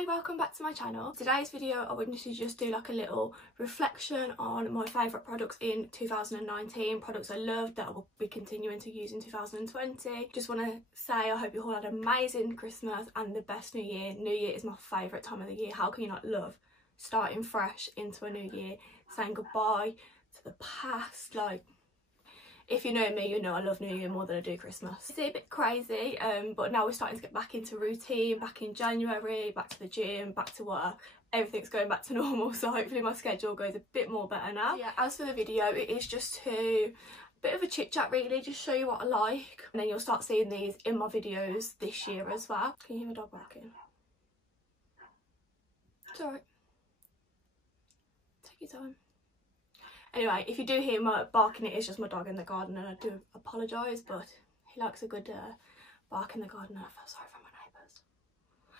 Hi, welcome back to my channel. Today's video I wanted to just do like a little reflection on my favourite products in 2019, products I loved that I will be continuing to use in 2020. Just want to say I hope you all had an amazing Christmas and the best New Year. New Year is my favourite time of the year. How can you not love starting fresh into a new year, saying goodbye to the past? Like, if you know me, you know I love New Year more than I do Christmas. It's a bit crazy, but now we're starting to get back into routine, back in January, back to the gym, back to work. Everything's going back to normal, so hopefully my schedule goes a bit more better now. Yeah, as for the video, it is just a bit of a chit chat really, just show you what I like. And then you'll start seeing these in my videos this year as well. Can you hear my dog barking? It's alright. Take your time. Anyway, if you do hear my barking, it is just my dog in the garden, and I do apologise, but he likes a good bark in the garden, and I feel sorry for my neighbours.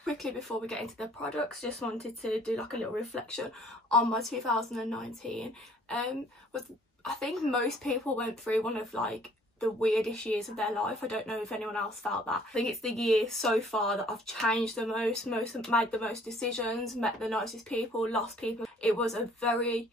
Quickly before we get into the products, just wanted to do like a little reflection on my 2019. I think most people went through one of like the weirdest years of their life. I don't know if anyone else felt that. I think it's the year so far that I've changed the most made the most decisions, met the nicest people, lost people. It was a very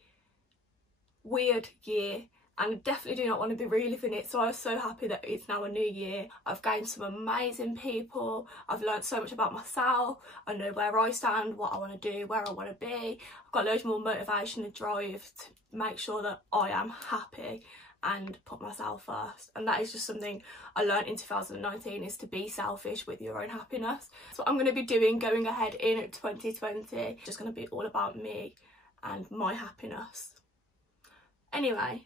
weird year, and I definitely do not want to be reliving it, so I was so happy that it's now a new year. I've gained some amazing people, I've learned so much about myself, I know where I stand, what I want to do, where I want to be. I've got loads more motivation and drive to make sure that I am happy and put myself first, and that is just something I learned in 2019, is to be selfish with your own happiness. So what I'm going to be doing going ahead in 2020, just going to be all about me and my happiness. Anyway,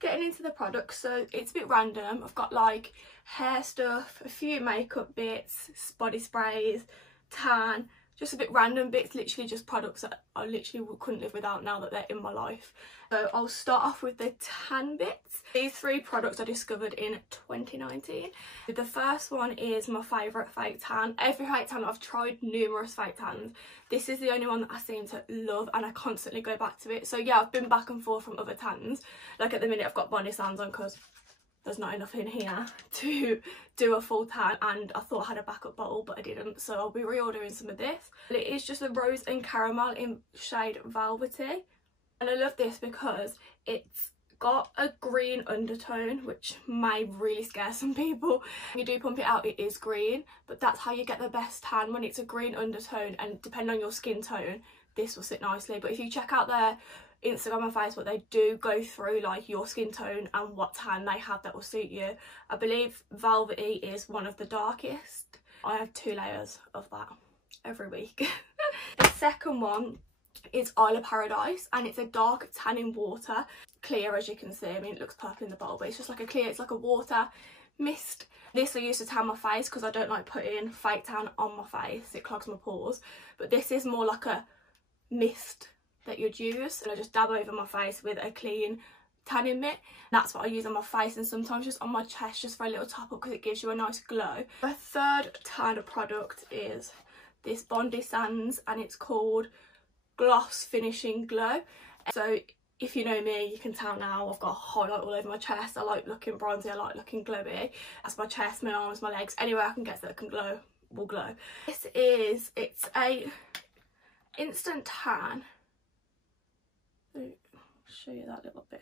getting into the products, so it's a bit random. I've got like hair stuff, a few makeup bits, body sprays, tan, just a bit random bits, literally just products that I literally couldn't live without now that they're in my life. So I'll start off with the tan bits. These three products I discovered in 2019. The first one is my favourite fake tan. Every fake tan, I've tried numerous fake tans. This is the only one that I seem to love, and I constantly go back to it. So yeah, I've been back and forth from other tans. Like at the minute I've got Bondi sands on because there's not enough in here to do a full tan, and I thought I had a backup bottle but I didn't, so I'll be reordering some of this. It is just a rose and caramel in shade Velvety, and I love this because it's got a green undertone, which may really scare some people. When you do pump it out, it is green, but that's how you get the best tan, when it's a green undertone, and depending on your skin tone this will sit nicely. But if you check out their Instagram and Facebook, they do go through like your skin tone and what tan they have that will suit you. I believe Velvety is one of the darkest. I have 2 layers of that every week. The second one is Isle of Paradise, and it's a dark tanning water, clear as you can see. I mean, it looks purple in the bottle, but it's just like a clear, it's like a water mist. This I use to tan my face because I don't like putting fake tan on my face, it clogs my pores. But this is more like a mist that you'd use, and I just dab over my face with a clean tanning mitt. That's what I use on my face, and sometimes just on my chest, just for a little top up, because it gives you a nice glow. My third tan product is this Bondi Sands, and it's called Gloss Finishing Glow. So if you know me, you can tell now I've got a highlight all over my chest. I like looking bronzy, I like looking glowy. That's my chest, my arms, my legs, anywhere I can get that can glow will glow. It's a instant tan. I'll show you that little bit.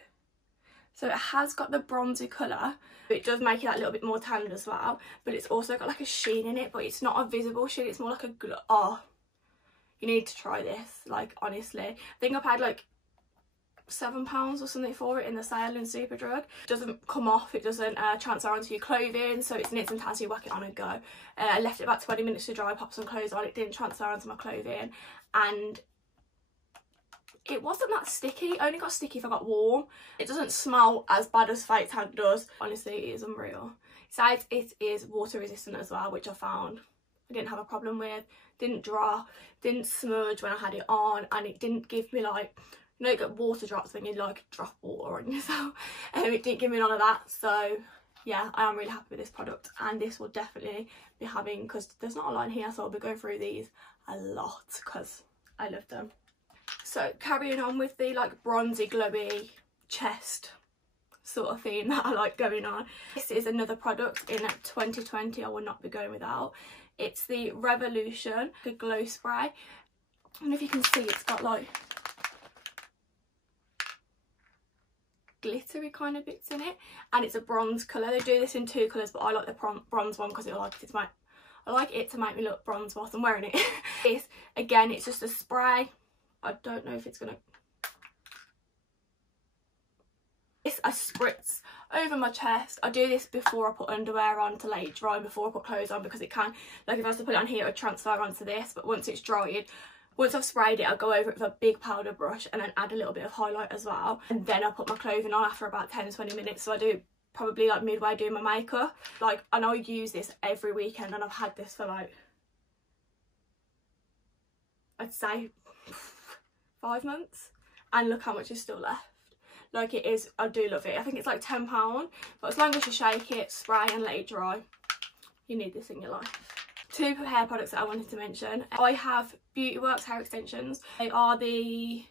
So it has got the bronzy colour, but it does make it that little bit more tanned as well, but it's also got like a sheen in it, but it's not a visible sheen, it's more like a glow. Oh, you need to try this, like honestly. I think I paid like £7 or something for it in the sale in Superdrug. It doesn't come off, it doesn't transfer onto your clothing, so it's an instant tan, so you whack it on and go. I left it about 20 minutes to dry, popped some clothes on, it didn't transfer onto my clothing, and it wasn't that sticky. It only got sticky if I got warm. It doesn't smell as bad as fake tan does. Honestly, it is unreal. Besides, it is water resistant as well, which I found I didn't have a problem with. Didn't dry, didn't smudge when I had it on, and it didn't give me like, you know, you get water drops when you like drop water on yourself. It didn't give me none of that. So yeah, I am really happy with this product, and this will definitely be having, because there's not a lot in here, so I'll be going through these a lot because I love them. So carrying on with the like bronzy glowy chest sort of theme that I like going on, this is another product in 2020 I will not be going without. It's the Revolution, the glow spray. I don't know if you can see, it's got like glittery kind of bits in it, and it's a bronze colour. They do this in 2 colours, but I like the bronze one because I like it to make me look bronze whilst I'm wearing it. This, again, it's just a spray. I don't know if it's gonna... This I spritz over my chest. I do this before I put underwear on to let it dry, before I put clothes on, because it can, like if I was to put it on here, it would transfer onto this, but once it's dried, once I've sprayed it, I'll go over it with a big powder brush and then add a little bit of highlight as well. And then I'll put my clothing on after about 10-20 minutes. So I do probably like midway doing my makeup. Like, and I use this every weekend, and I've had this for like, I'd say 5 months. And look how much is still left. Like, it is, I do love it. I think it's like £10. But as long as you shake it, spray and let it dry, you need this in your life. 2 hair products that I wanted to mention. I have Beauty Works hair extensions. They are the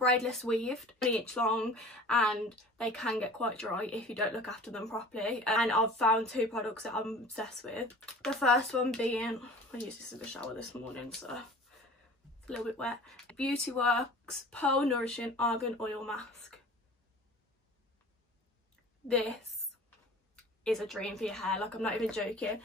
braidless weaved, 1 inch long, and they can get quite dry if you don't look after them properly. And I've found 2 products that I'm obsessed with. The first one being, I used this in the shower this morning, so it's a little bit wet. Beauty Works Pearl Nourishing Argan Oil Mask. This is a dream for your hair, like I'm not even joking.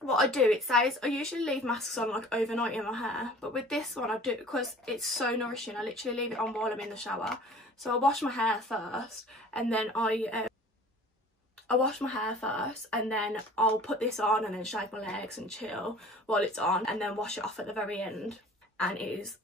What I do, it says I usually leave masks on like overnight in my hair, but with this one I do, because it's so nourishing, I literally leave it on while I'm in the shower. So I wash my hair first, and then I wash my hair first, and then I'll put this on and then shave my legs and chill while it's on, and then wash it off at the very end. And it is,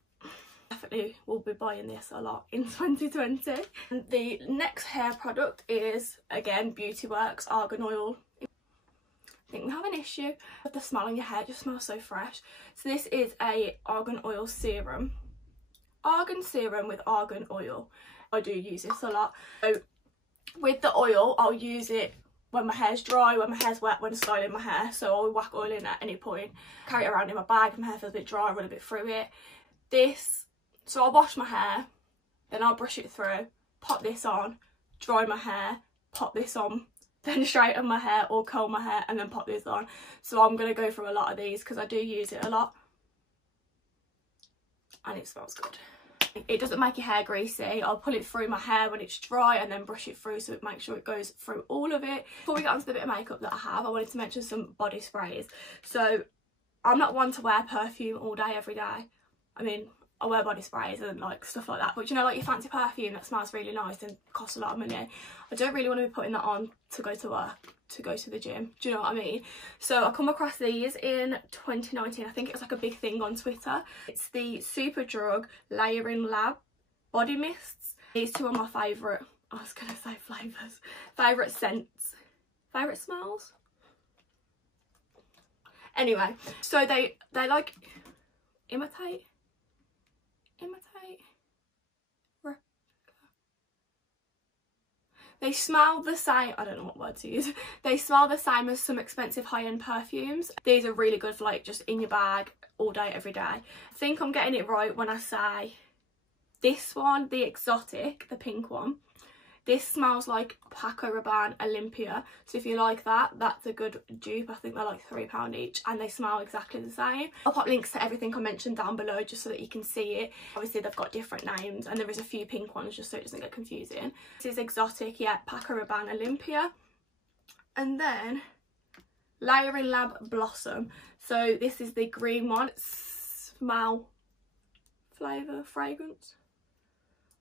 definitely will be buying this a lot in 2020. And the next hair product is, again, Beauty Works Argan Oil. I think we have an issue with the smell on your hair, it just smells so fresh. So this is a argan oil serum. Argan serum with argan oil. I do use this a lot. So with the oil, I'll use it when my hair's dry, when my hair's wet, when styling my hair. So I'll whack oil in at any point. Carry it around in my bag if my hair feels a bit dry, run a bit through it. So I'll wash my hair, then I'll brush it through, pop this on, dry my hair, pop this on, then straighten my hair or curl my hair, and then pop this on. So I'm going to go through a lot of these because I do use it a lot, and it smells good. It doesn't make your hair greasy. I'll pull it through my hair when it's dry and then brush it through, so it makes sure it goes through all of it. Before we get onto the bit of makeup that I have, I wanted to mention some body sprays. So I'm not one to wear perfume all day every day. I mean, I wear body sprays and like stuff like that, but you know, like your fancy perfume that smells really nice and costs a lot of money, I don't really want to be putting that on to go to work, to go to the gym, do you know what I mean? So I come across these in 2019. I think it was like a big thing on Twitter. It's the Superdrug Layering Lab body mists. These 2 are my favourite, I was gonna say flavours, favourite scents, favourite smells. Anyway, so they like imitate, they smell the same, I don't know what word to use, they smell the same as some expensive high-end perfumes. These are really good for like just in your bag all day every day. I think I'm getting it right when I say this one, the exotic, the pink one, this smells like Paco Rabanne Olympia, so if you like that, that's a good dupe. I think they're like £3 each, and they smell exactly the same. I'll pop links to everything I mentioned down below just so that you can see it. Obviously they've got different names, and there is a few pink ones just so it doesn't get confusing. This is exotic, yeah, Paco Rabanne Olympia. And then Layering Lab Blossom. So this is the green one. Smell, flavour, fragrance,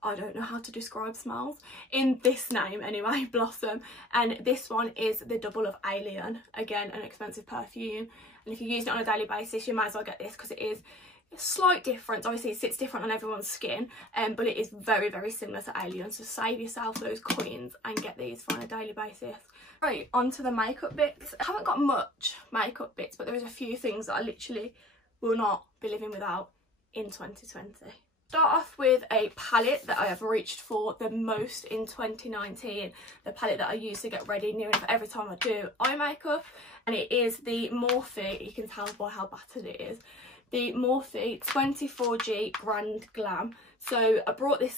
I don't know how to describe smells in this name anyway, Blossom. And this one is the double of Alien, again an expensive perfume, and if you use it on a daily basis you might as well get this because it is a slight difference. Obviously it sits different on everyone's skin, but it is very, very similar to Alien, so save yourself those coins and get these on a daily basis. Right, on to the makeup bits. I haven't got much makeup bits, but there is a few things that I literally will not be living without in 2020. Start off with a palette that I have reached for the most in 2019, the palette that I use to get ready near enough every time I do eye makeup, and it is the Morphe, you can tell by how battered it is, the Morphe 24G Grand Glam. So I brought this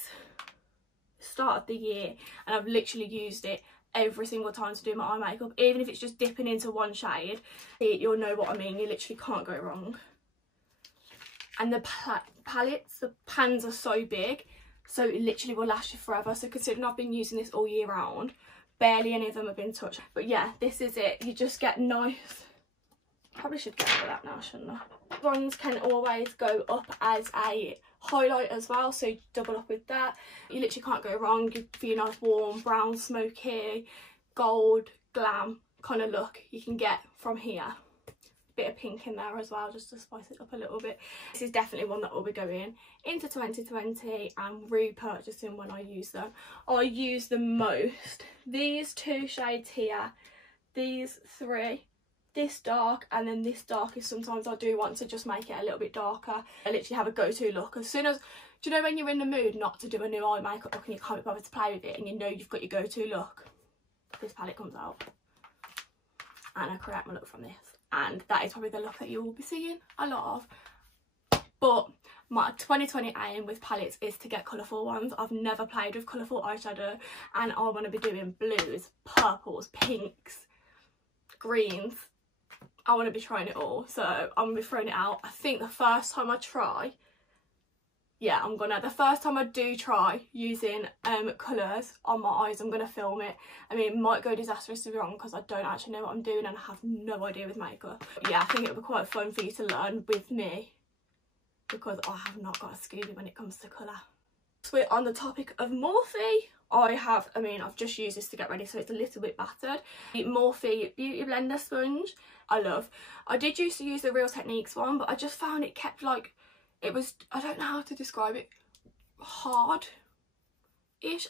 start of the year and I've literally used it every single time to do my eye makeup, even if it's just dipping into one shade, you'll know what I mean, you literally can't go wrong. And the palettes, the pans are so big, so it literally will last you forever. So considering I've been using this all year round, barely any of them have been touched. But yeah, this is it. You just get nice. Probably should get rid of that now, shouldn't I? Bronze can always go up as a highlight as well, so double up with that. You literally can't go wrong for your nice warm brown, smoky, gold, glam kind of look you can get from here. Bit of pink in there as well, just to spice it up a little bit. This is definitely one that will be going into 2020 and repurchasing when I use them. I use the most these two shades here, these three, this dark, and then this dark is sometimes I do want to just make it a little bit darker. I literally have a go-to look as soon as, do you know when you're in the mood not to do a new eye makeup look and you can't be bothered to play with it and you know you've got your go-to look, this palette comes out and I create my look from this. And that is probably the look that you will be seeing a lot of. But my 2020 aim with palettes is to get colourful ones. I've never played with colourful eyeshadow, and I want to be doing blues, purples, pinks, greens. I want to be trying it all, so I'm going to be throwing it out. I think the first time I try, the first time I do try using colours on my eyes, I'm going to film it. I mean, it might go disastrously wrong because I don't actually know what I'm doing and I have no idea with makeup. But yeah, I think it'll be quite fun for you to learn with me because I have not got a Scooby when it comes to colour. So we're on the topic of Morphe. I've just used this to get ready, so it's a little bit battered. The Morphe Beauty Blender sponge, I love. I did used to use the Real Techniques one, but I just found it kept like, it was, I don't know how to describe it, hard-ish,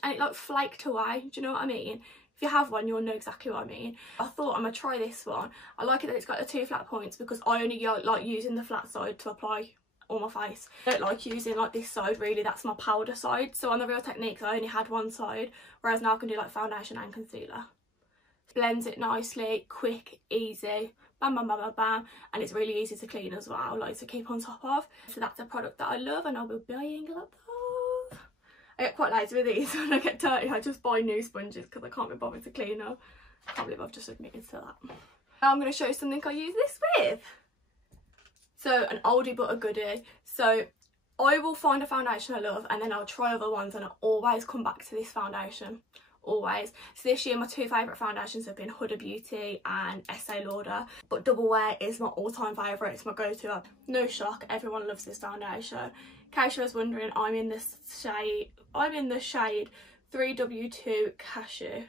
and it like flaked away, do you know what I mean? If you have one, you'll know exactly what I mean. I thought I'm going to try this one. I like it that it's got the 2 flat points because I only like using the flat side to apply on my face. I don't like using like this side really, that's my powder side. So on the Real Techniques I only had one side, whereas now I can do like foundation and concealer. Blends it nicely, quick, easy, bam bam bam bam bam, and it's really easy to clean as well, like to keep on top of. So that's a product that I love and I will be buying a lot of. I get quite lazy with these. When I get dirty I just buy new sponges because I can't be bothered to clean them. I can't believe I've just admitted to that. Now I'm going to show you something I use this with. So an oldie but a goodie. So I will find a foundation I love and then I'll try other ones and I always come back to this foundation. Always. So this year my 2 favourite foundations have been Huda Beauty and Estee Lauder, but Double Wear is my all-time favourite. It's my go-to. No shock, everyone loves this foundation. In case you was wondering, I'm in the shade 3W2 Cashew,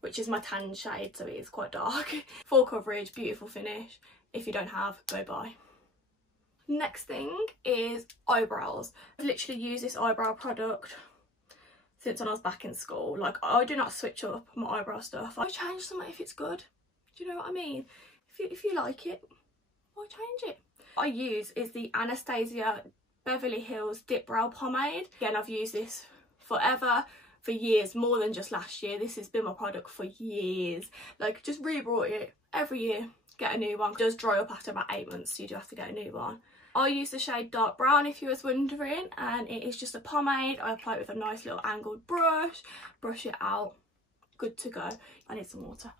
which is my tan shade, so it is quite dark. Full coverage, beautiful finish. If you don't have, go buy. Next thing is eyebrows. I've literally used this eyebrow product since when I was back in school. Like, I do not switch up my eyebrow stuff. I change something if it's good. Do you know what I mean? If you like it, why change it? What I use is the Anastasia Beverly Hills Dipbrow Pomade. Again, I've used this forever, for years, more than just last year. This has been my product for years. Like, just rebought it every year, get a new one. It does dry up after about 8 months, so you do have to get a new one. I use the shade Dark Brown if you was wondering, and it is just a pomade. I apply it with a nice little angled brush, brush it out, good to go. I need some water.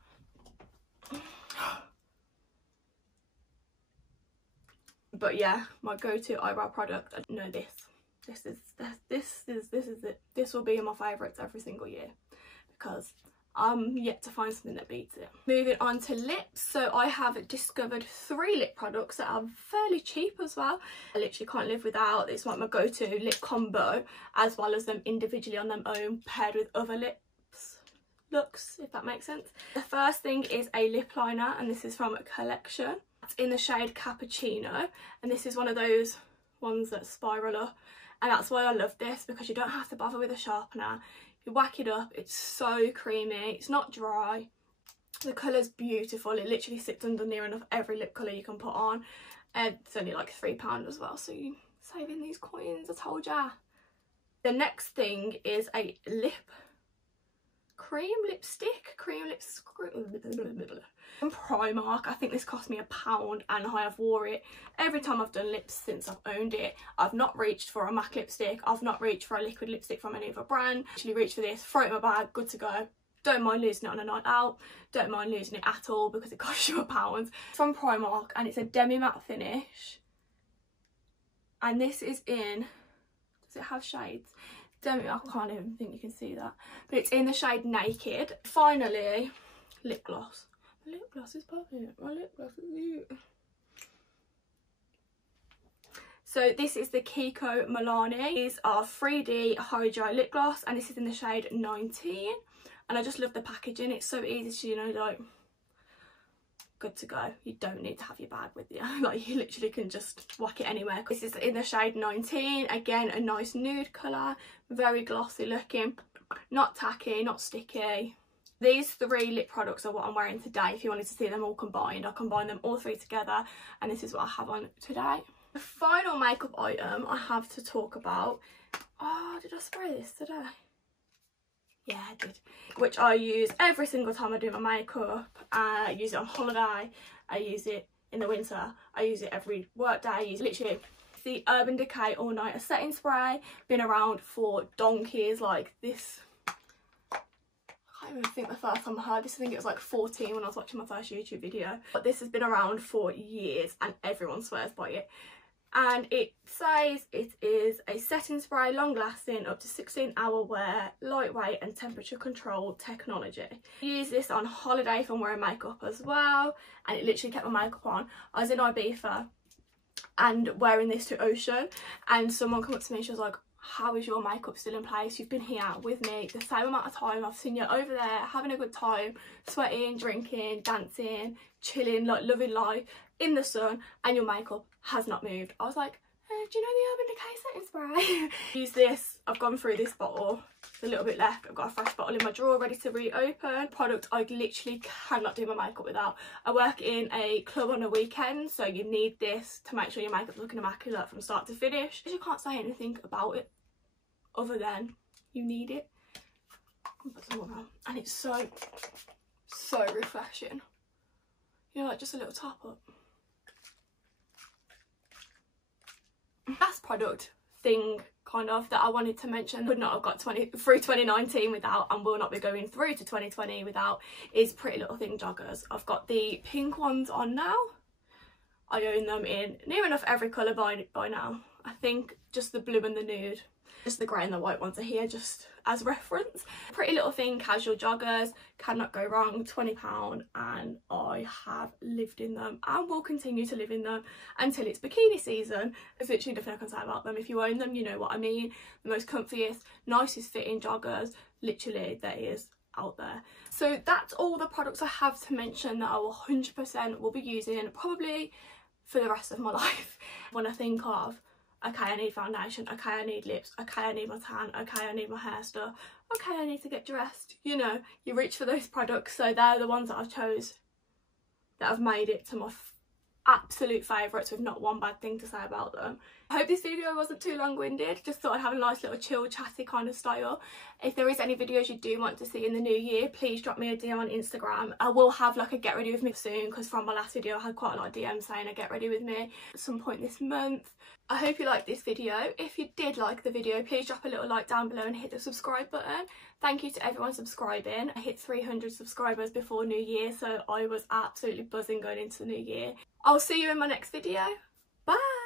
But yeah, my go-to eyebrow product, I know this. This is it. This will be in my favourites every single year because I'm yet to find something that beats it. Moving on to lips. So I have discovered 3 lip products that are fairly cheap as well. I literally can't live without. It's like my go-to lip combo, as well as them individually on their own paired with other looks, if that makes sense. The first thing is a lip liner, and this is from a collection. It's in the shade Cappuccino, and this is one of those ones that spiral up, and that's why I love this, because you don't have to bother with a sharpener. You whack it up, it's so creamy, it's not dry, the colour's beautiful, it literally sits under near enough every lip colour you can put on, and it's only like £3 as well, so you're saving these coins, I told ya. The next thing is a cream lipstick from Primark. I think this cost me £1 and I have wore it every time I've done lips since I've owned it. I've not reached for a MAC lipstick, I've not reached for a liquid lipstick from any other brand. Actually reached for this, throw it in my bag, good to go. Don't mind losing it on a night out, don't mind losing it at all because it costs you £1. It's from Primark and it's a demi matte finish. and this is in, does it have shades? I can't even think you can see that, but it's in the shade Naked. Finally, lip gloss. My lip gloss is popping. My lip gloss is cute. So this is the Kiko Milani. These are 3D Hydro lip gloss, and this is in the shade 19. And I just love the packaging. It's so easy to, you know, like, good to go. You don't need to have your bag with you. Like, you literally can just whack it anywhere. This is in the shade 19. Again, a nice nude colour. Very glossy looking. Not tacky, not sticky. These 3 lip products are what I'm wearing today. If you wanted to see them all combined, I combined them all 3 together. And this is what I have on today. The final makeup item I have to talk about. Oh, did I spray this today? Yeah, I did. Which I use every single time I do my makeup. I use it on holiday. I use it in the winter. I use it every work day. I use it literally. It's the Urban Decay All Nighter Setting Spray. Been around for donkeys. Like this. I can't even think the first time I heard this. I think it was like 14 when I was watching my first YouTube video. But this has been around for years and everyone swears by it. And it says it is a setting spray, long lasting, up to 16-hour wear, lightweight and temperature controlled technology. I use this on holiday if I'm wearing makeup as well, and it literally kept my makeup on. I was in Ibiza and wearing this to Ocean, and someone came up to me and she was like, how is your makeup still in place? You've been here with me the same amount of time. I've seen you over there having a good time, sweating, drinking, dancing, chilling, like loving life in the sun, and your makeup has not moved. I was like, do you know the Urban Decay setting spray? Use this. I've gone through this bottle. There's a little bit left. I've got a fresh bottle in my drawer ready to reopen. Product I literally cannot do my makeup without. I work in a club on a weekend, so you need this to make sure your makeup's looking immaculate from start to finish. You can't say anything about it other than you need it. I'll put some more on. And it's so refreshing. You know, like just a little top up. Last product thing kind of that I wanted to mention, could not have got through 2019 without, and will not be going through to 2020 without, is Pretty Little Thing joggers. I've got the pink ones on now. I own them in near enough every colour by now. I think just the blue and the nude. Just the grey and the white ones are here just as reference. Pretty Little Thing casual joggers, cannot go wrong, £20, and I have lived in them and will continue to live in them until it's bikini season. There's literally nothing I can say about them. If you own them, you know what I mean. The most comfiest, nicest fitting joggers, literally there is out there. So that's all the products I have to mention that I will 100% will be using probably for the rest of my life. When I think of, okay, I need foundation, okay, I need lips, okay, I need my tan, okay, I need my hair stuff, okay, I need to get dressed, you know, you reach for those products. So they're the ones that I've chose that have made it to my absolute favourites with not one bad thing to say about them. I hope this video wasn't too long-winded. Just thought I'd have a nice little chill chatty kind of style. If there is any videos you do want to see in the new year, please drop me a DM on Instagram. I will have like a get ready with me soon, because from my last video I had quite a lot of DMs saying a get ready with me at some point this month. I hope you liked this video. If you did like the video, please drop a little like down below and hit the subscribe button. Thank you to everyone subscribing. I hit 300 subscribers before New Year, so I was absolutely buzzing going into the new year. I'll see you in my next video. Bye!